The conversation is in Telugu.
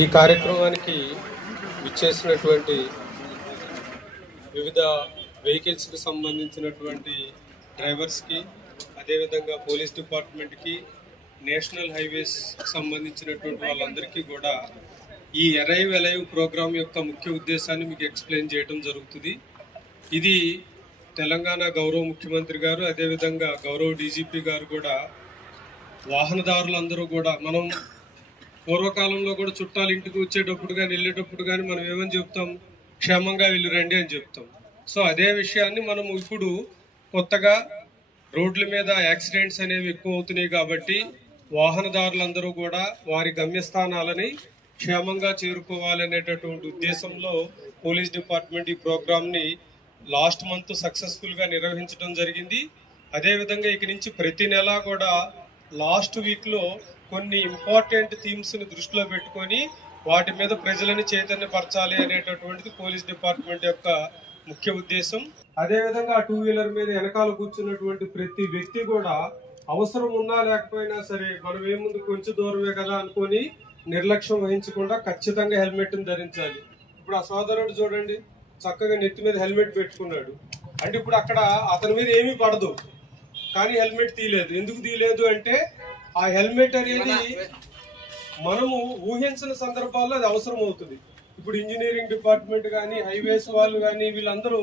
ఈ కార్యక్రమానికి విచ్చేసినటువంటి వివిధ వెహికల్స్కి సంబంధించినటువంటి డ్రైవర్స్కి, అదేవిధంగా పోలీస్ డిపార్ట్మెంట్కి, నేషనల్ హైవేస్కి సంబంధించినటువంటి వాళ్ళందరికీ కూడా ఈ అరైవ్ అలైవ్ ప్రోగ్రాం యొక్క ముఖ్య ఉద్దేశాన్ని మీకు ఎక్స్ప్లెయిన్ చేయడం జరుగుతుంది. ఇది తెలంగాణ గౌరవ ముఖ్యమంత్రి గారు, అదేవిధంగా గౌరవ డీజీపీ గారు కూడా వాహనదారులందరూ కూడా, మనం పూర్వకాలంలో కూడా చుట్టాలు ఇంటికి వచ్చేటప్పుడు కానీ వెళ్ళేటప్పుడు కానీ మనం ఏమని చెప్తాం, క్షేమంగా వెళ్ళి రండి అని చెప్తాం. సో అదే విషయాన్ని మనం ఇప్పుడు కొత్తగా రోడ్ల మీద యాక్సిడెంట్స్ అనేవి ఎక్కువ అవుతున్నాయి కాబట్టి వాహనదారులందరూ కూడా వారి గమ్యస్థానాలని క్షేమంగా చేరుకోవాలనేటటువంటి ఉద్దేశంలో పోలీస్ డిపార్ట్మెంట్ ఈ ప్రోగ్రామ్ని లాస్ట్ మంత్ సక్సెస్ఫుల్గా నిర్వహించడం జరిగింది. అదేవిధంగా ఇక నుంచి ప్రతి నెల కూడా లాస్ట్ వీక్లో కొన్ని ఇంపార్టెంట్ థీమ్స్ని దృష్టిలో పెట్టుకొని వాటి మీద ప్రజలని చైతన్యపరచాలి అనేటటువంటిది పోలీస్ డిపార్ట్మెంట్ యొక్క ముఖ్య ఉద్దేశం. అదేవిధంగా టూ వీలర్ మీద వెనకాల కూర్చున్నటువంటి ప్రతి వ్యక్తి కూడా అవసరం ఉన్నా లేకపోయినా సరే మనం ఏముంది కొంచెం దూరమే కదా అనుకొని నిర్లక్ష్యం వహించకుండా ఖచ్చితంగా హెల్మెట్ని ధరించాలి. ఇప్పుడు ఆ సోదరుడు చూడండి, చక్కగా నెత్తి మీద హెల్మెట్ పెట్టుకున్నాడు. అంటే ఇప్పుడు అక్కడ అతని మీద ఏమీ పడదు, కానీ హెల్మెట్ తీయలేదు. ఎందుకు తీయలేదు అంటే ఆ హెల్మెట్ అనేది మనము ఊహించిన సందర్భాల్లో అది అవసరం అవుతుంది. ఇప్పుడు ఇంజనీరింగ్ డిపార్ట్మెంట్ కానీ, హైవేస్ వాళ్ళు కానీ వీళ్ళందరూ